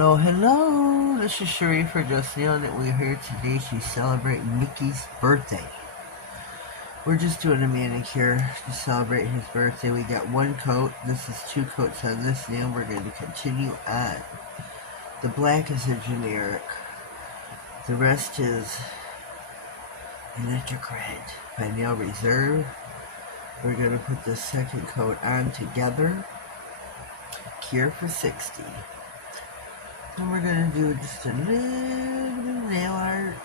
Hello, hello. This is Sheree for Just.nailedit. We're here today to celebrate Mickey's birthday. We're just doing a manicure to celebrate his birthday. We got one coat. This is 2 coats on this nail. We're going to continue on. The black is a generic. The rest is electric red by Nail Reserve. We're going to put the second coat on together. Cure for 60. And we're going to do just a little bit of nail art.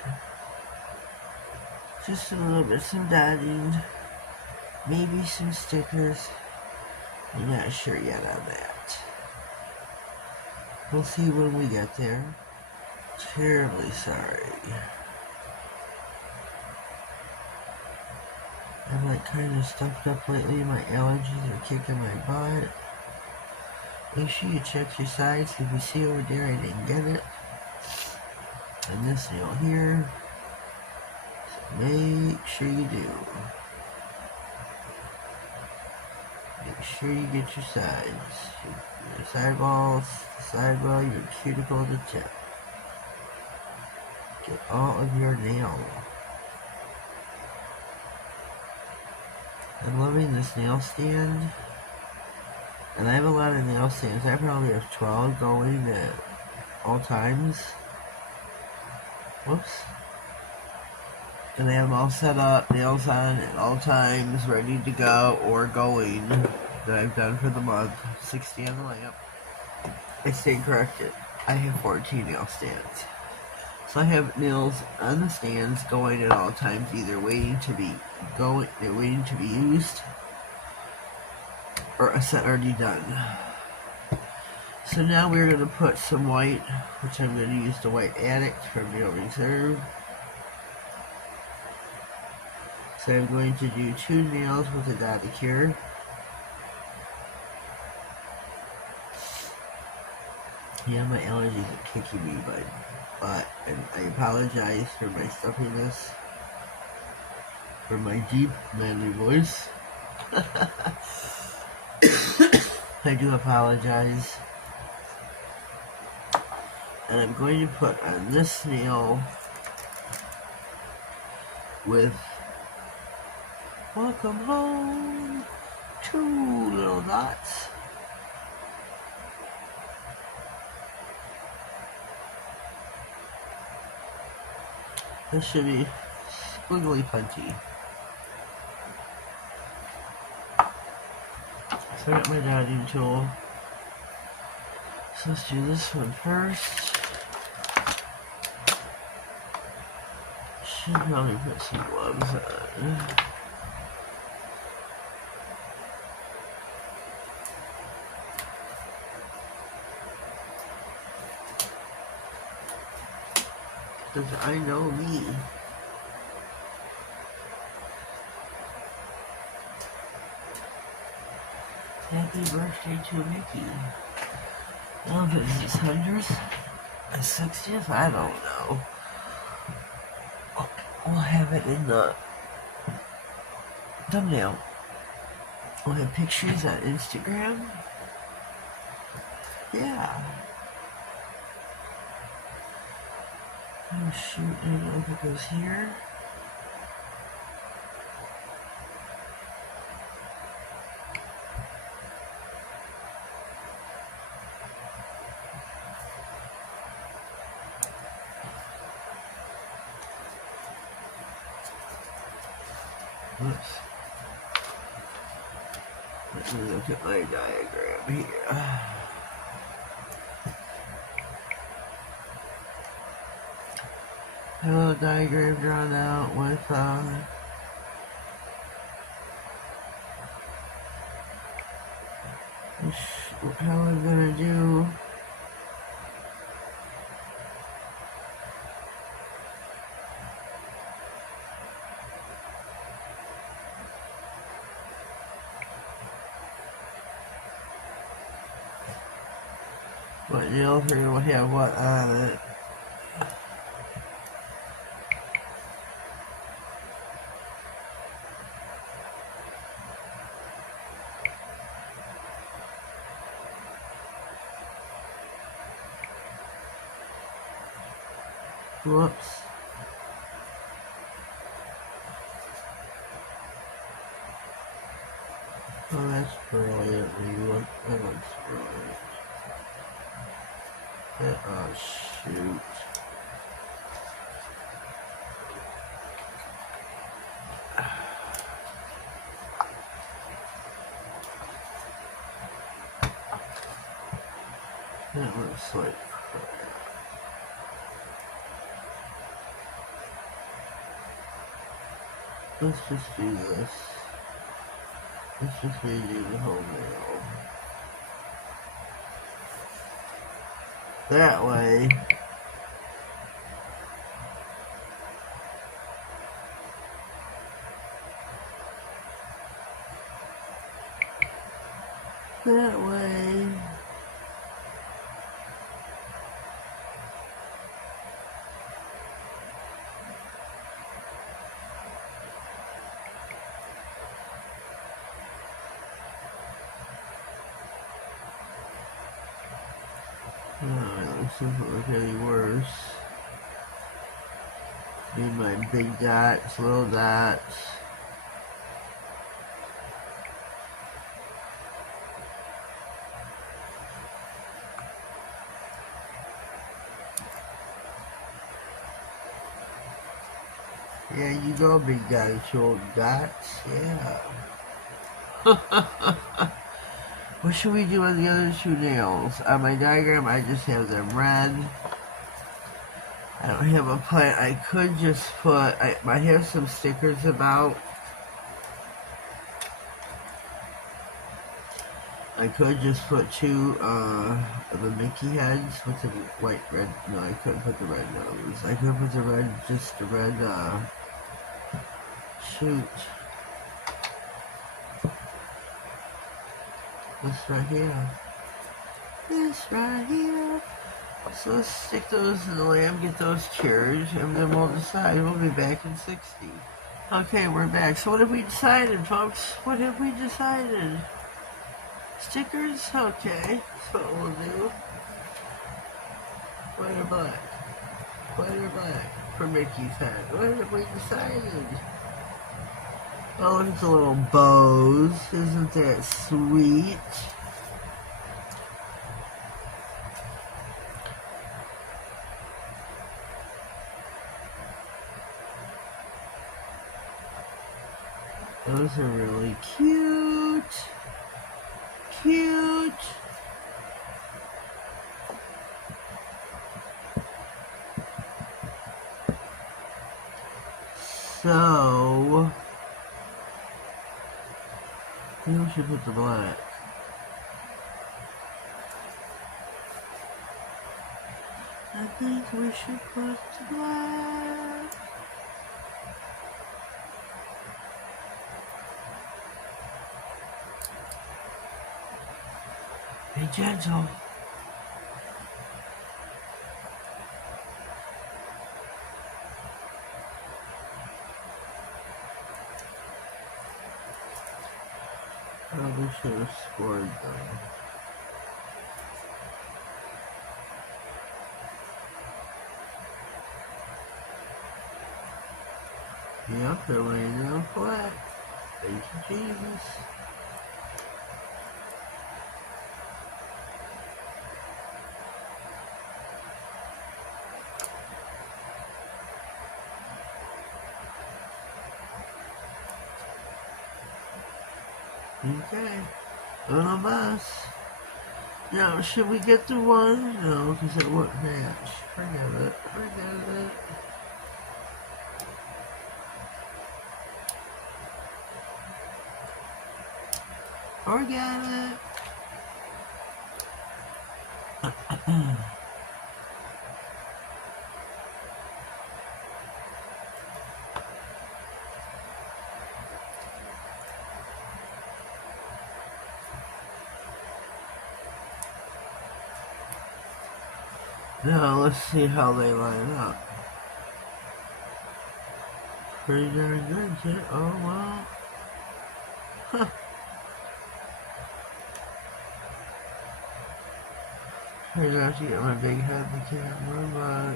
Just a little bit, some dotting. Maybe some stickers. I'm not sure yet on that. We'll see when we get there. Terribly sorry. I'm like kind of stuffed up lately. My allergies are kicking my butt. Make sure you check your sides. If you see over there I didn't get it. And this nail here. So make sure you do. Make sure you get your sides. Your sideballs, the sidewall, your cuticle, the tip. Get all of your nail. I'm loving this nail stand. And I have a lot of nail stands. I probably have 12 going at all times. Whoops. And I have them all set up, nails on at all times, ready to go or going. That I've done for the month. 60 on the lamp. I stand corrected. I have 14 nail stands. So I have nails on the stands going at all times, either waiting to be used, or a set already done. So now we're going to put some white, which I'm going to use the White Addict from Nail Reserve. So I'm going to do 2 nails with a dotted cure. Yeah, my allergies are kicking me by butt, and I apologize for my stuffiness, for my deep, manly voice. I do apologize. And I'm going to put on this nail with Welcome Home, 2 little dots. This should be squiggly punty. So I got my dotting tool. So let's do this one first. Should probably put some gloves on. Because I know me. Happy birthday to Mickey. I don't know if it's his 100th, his 60th, I don't know. We'll have it in the thumbnail. We'll have pictures on Instagram. Yeah. Oh shoot, I don't know if it goes here. Oops. Let me look at my diagram here. I have a little diagram drawn out with how I'm gonna do what nails are gonna have what on it. Whoops. Oh, that's brilliant. That looks brilliant. Oh, shoot. That looks like crap. Let's just do this. Let's just redo the whole nail. That way. That way. Oh, this doesn't look any worse. Need my big dots, little dots. Yeah, you go big dots, little dots. Yeah. What should we do on the other two nails? On my diagram, I just have them red. I don't have a plan. I could just put, I have some stickers about. I could just put two of the Mickey heads with the white red. No, I couldn't put the red nose. I could put the red, just the red, shoot. This right here. This right here. So let's stick those in the lamp, get those cured, and then we'll decide. We'll be back in 60. Okay, we're back. So what have we decided, folks? What have we decided? Stickers? Okay, that's what we'll do. White or black? White or black for Mickey's head? What have we decided? Oh, look at the little bows. Isn't that sweet? Those are really cute. Cute. So, maybe we should put the black. I think we should put the black. Be gentle. Probably should have scored them. Yep, they're laying down flat. Thank you, Jesus. Okay, little bus. Now, should we get the one? No, because it won't match. Forget it. Forget it. Forget it. Now, let's see how they line up. Pretty darn good, kid. Oh, well. Huh. I have to get my big head in the camera, but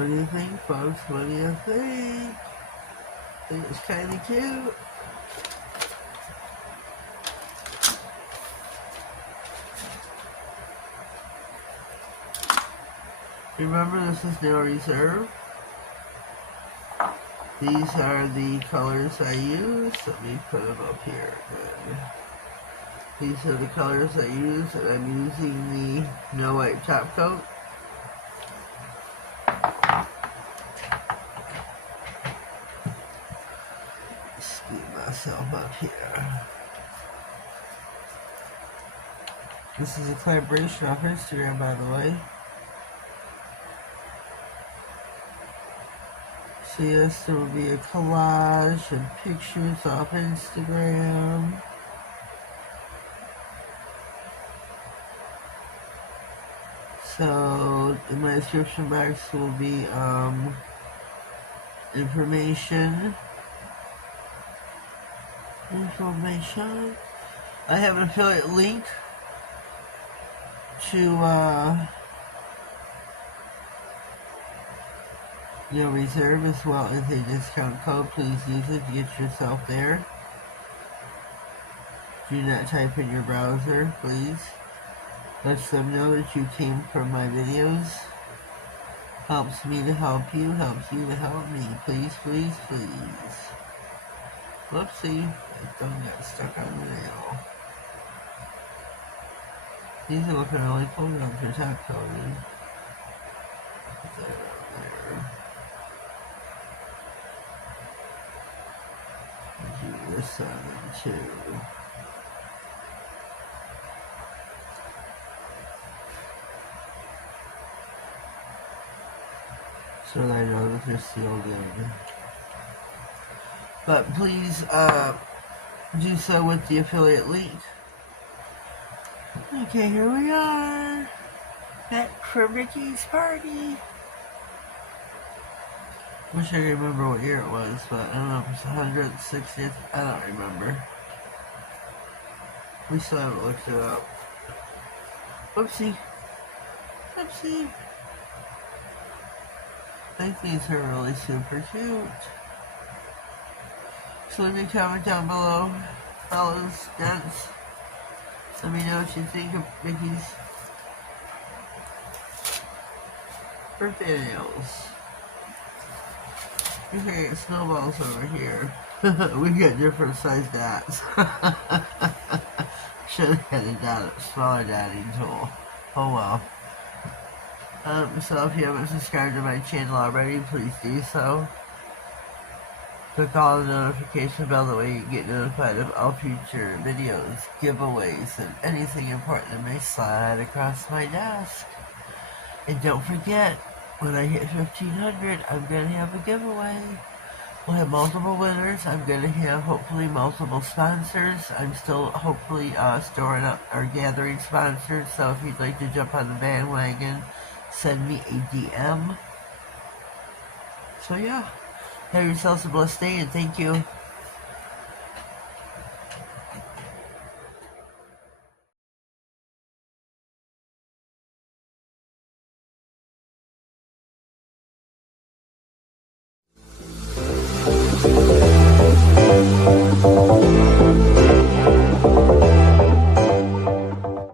What do you think, folks? What do you think? I think it's kind of cute. Remember, this is no reserve. These are the colors I use. Let me put them up here. Good. These are the colors I use, and I'm using the no white top coat. Scoot myself up here. This is a collaboration off Instagram, by the way. So yes, there will be a collage and pictures off Instagram. So in my description box will be information. I have an affiliate link to no reserve, as well as a discount code. Please use it to get yourself there. Do not type in your browser, please. Let them know that you came from my videos. Helps me to help you, helps you to help me. Please, please, please. Whoopsie, that thumb got stuck on the nail. These are looking really cool down for top coating. There. Do this one too. So that I know that they're sealed in. But please do so with the affiliate link. Okay, here we are. Back for Ricky's party. Wish I could remember what year it was, but I don't know if it's 160th. I don't remember. We still haven't looked it up. Whoopsie. Whoopsie. I think these are really super cute. So leave me a comment down below, fellas, gents. Let me know what you think of Mickey's birthday nails. You can get snowballs over here. We got different sized dots. Should have had a smaller dotting tool. Oh well. So if you haven't subscribed to my channel already, please do so. Click on the notification bell, that way you get notified of all future videos, giveaways, and anything important that may slide across my desk. And don't forget, when I hit 1,500, I'm going to have a giveaway. We'll have multiple winners. I'm going to have, hopefully, multiple sponsors. I'm still, hopefully, storing up or gathering sponsors. So if you'd like to jump on the bandwagon, send me a DM. So yeah, have yourselves a blessed day, and thank you.